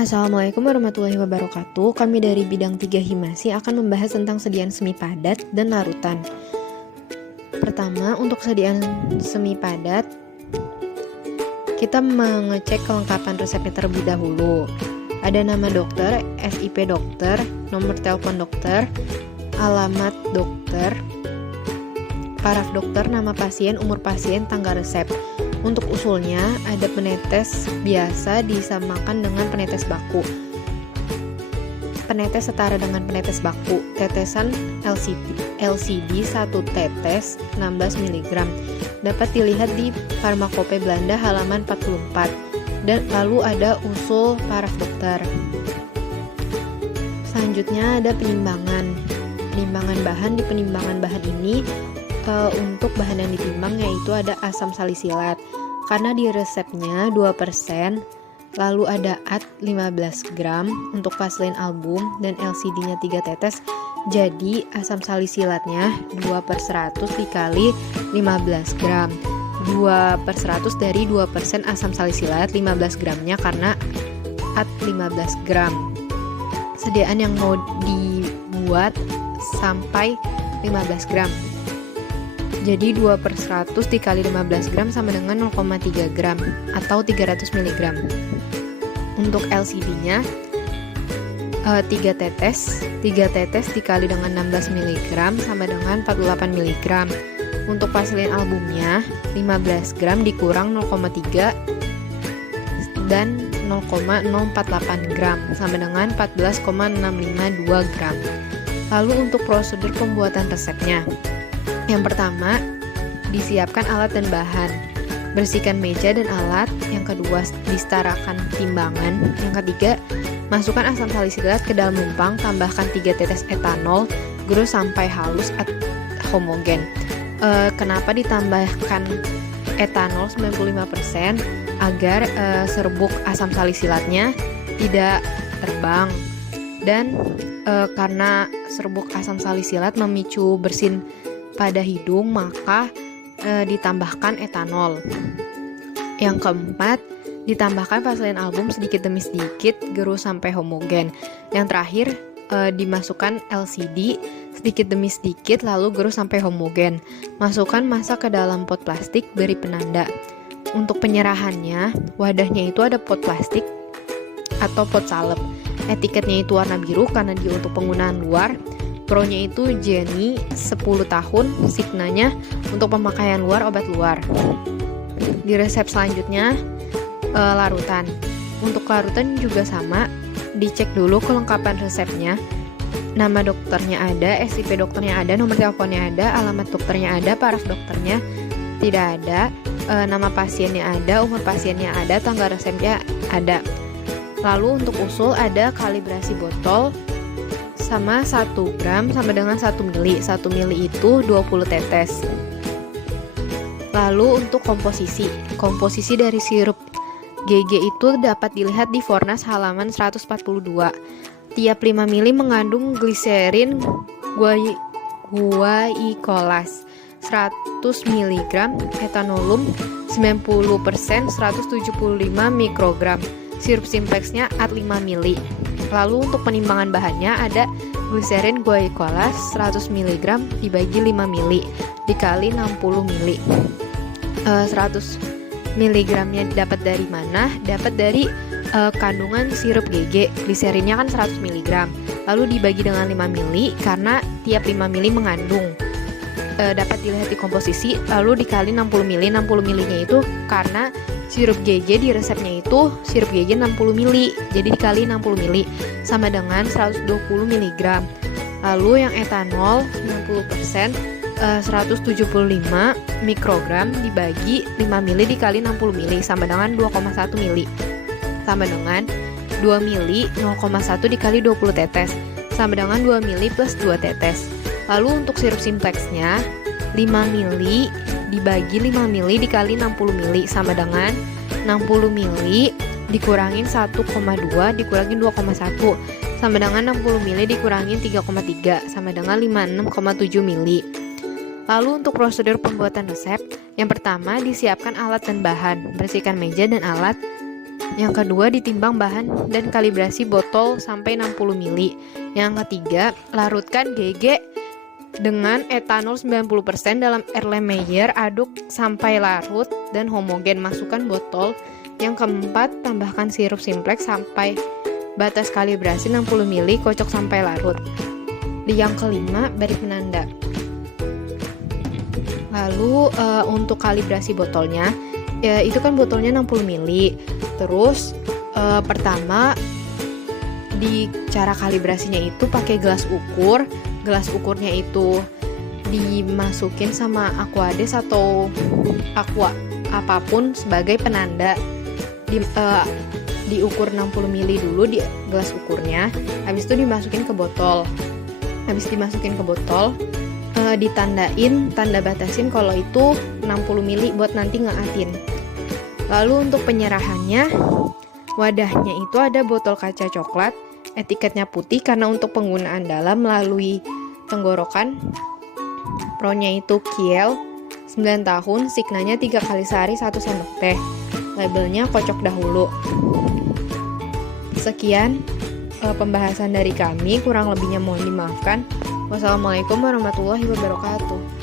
Assalamualaikum warahmatullahi wabarakatuh. Kami dari bidang 3 Himasi akan membahas tentang sediaan semi padat dan larutan. Pertama, untuk sediaan semi padat, kita mengecek kelengkapan resepnya terlebih dahulu. Ada nama dokter, SIP dokter, nomor telepon dokter, alamat dokter, paraf dokter, nama pasien, umur pasien, tanggal resep. Untuk usulnya, ada penetes biasa disamakan dengan penetes baku. Penetes setara dengan penetes baku. Tetesan LCD 1 tetes 16 mg. Dapat dilihat di Farmakope Belanda halaman 44. Dan lalu ada usul paraf dokter. Selanjutnya ada penimbangan. Penimbangan bahan. Di penimbangan bahan ini untuk bahan yang ditimbang yaitu ada asam salisilat. Karena di resepnya 2%, lalu ada AT 15 gram untuk vaselin album dan LCD-nya 3 tetes. Jadi asam salisilatnya 2/100 dikali 15 gram. 2/100 dari 2% asam salisilat 15 gramnya karena AT 15 gram. Sediaan yang mau dibuat sampai 15 gram. Jadi 2/100 dikali 15 gram sama dengan 0,3 gram atau 300 mg. Untuk LCD-nya 3 tetes dikali dengan 16 mg sama dengan 48 mg. Untuk vaselin albumnya 15 gram dikurang 0,3 dan 0,048 gram sama dengan 14,652 gram. Lalu untuk prosedur pembuatan resepnya, yang pertama, disiapkan alat dan bahan. Bersihkan meja dan alat. Yang kedua, disetarakan timbangan. Yang ketiga, masukkan asam salisilat ke dalam lumpang, tambahkan 3 tetes etanol, gerus sampai halus homogen. Kenapa ditambahkan etanol 95%? Agar serbuk asam salisilatnya tidak terbang. Dan karena serbuk asam salisilat memicu bersin pada hidung, maka ditambahkan etanol. Yang keempat, ditambahkan vaselin album sedikit demi sedikit, gerus sampai homogen. Yang terakhir, dimasukkan LCD sedikit demi sedikit, lalu gerus sampai homogen. Masukkan masak ke dalam pot plastik, beri penanda. Untuk penyerahannya, wadahnya itu ada pot plastik atau pot salep. Etiketnya itu warna biru karena dia untuk penggunaan luar. Pro-nya itu Jenny 10 tahun, Signanya untuk pemakaian luar, obat luar. Di resep selanjutnya larutan. Untuk larutan juga sama, dicek dulu kelengkapan resepnya. Nama dokternya ada, SIP dokternya ada, nomor teleponnya ada, alamat dokternya ada, paraf dokternya tidak ada, nama pasiennya ada, umur pasiennya ada, tanggal resepnya ada. Lalu untuk usul ada kalibrasi botol sama 1 gram sama dengan 1 mili. 1 mili itu 20 tetes. Lalu untuk komposisi dari sirup GG itu dapat dilihat di Fornas halaman 142. Tiap 5 mili mengandung gliserin guaikolas 100 mg, etanolum 90%, 175 mikrogram. Sirup simplexnya AT 5 mili. Lalu untuk penimbangan bahannya ada gliserin guaikolas 100 mg dibagi 5 mili dikali 60 mili. 100 mg-nya dapat dari mana? Dapat dari kandungan sirup GG. Gliserinnya kan 100 mg. Lalu dibagi dengan 5 mili karena tiap 5 mili mengandung. Dapat dilihat di komposisi, lalu dikali 60 mili. 60 milinya itu karena sirup GG di resepnya itu sirup GG 60 mili, jadi dikali 60 mili sama dengan 120 mg. Lalu yang etanol 90%, 175 mikrogram dibagi 5 mili dikali 60 mili sama dengan 2,1 mili sama dengan 2 mili 0,1 dikali 20 tetes sama dengan 2 mili plus 2 tetes. Lalu untuk sirup simplexnya 5 mili dibagi 5 mili dikali 60 mili sama dengan 60 mili dikurangin 1,2 dikurangin 2,1 sama dengan 60 mili dikurangin 3,3 sama dengan 56,7 mili. Lalu untuk prosedur pembuatan resep, yang pertama disiapkan alat dan bahan, bersihkan meja dan alat. Yang kedua, ditimbang bahan dan kalibrasi botol sampai 60 ml. Yang ketiga, larutkan GG dengan etanol 90% dalam Erlenmeyer, aduk sampai larut dan homogen, masukkan botol. Yang keempat, tambahkan sirup simplex sampai batas kalibrasi 60 ml, kocok sampai larut. Yang kelima, beri penanda. Lalu untuk kalibrasi botolnya, itu kan botolnya 60 ml. Terus pertama di cara kalibrasinya itu pakai gelas ukur. Gelas ukurnya itu dimasukin sama Aquades atau aqua apapun sebagai penanda. Diukur 60 ml dulu di gelas ukurnya, habis itu dimasukin ke botol. Habis dimasukin ke botol, ditandain, tanda batasin kalau itu 60 ml buat nanti ngaatin. Lalu untuk penyerahannya, wadahnya itu ada botol kaca coklat, etiketnya putih karena untuk penggunaan dalam melalui tenggorokan. Pro-nya itu Kiel 9 tahun, signanya 3 kali sehari 1 sendok teh. Labelnya kocok dahulu. Sekian pembahasan dari kami, kurang lebihnya mohon dimaafkan. Wassalamualaikum warahmatullahi wabarakatuh.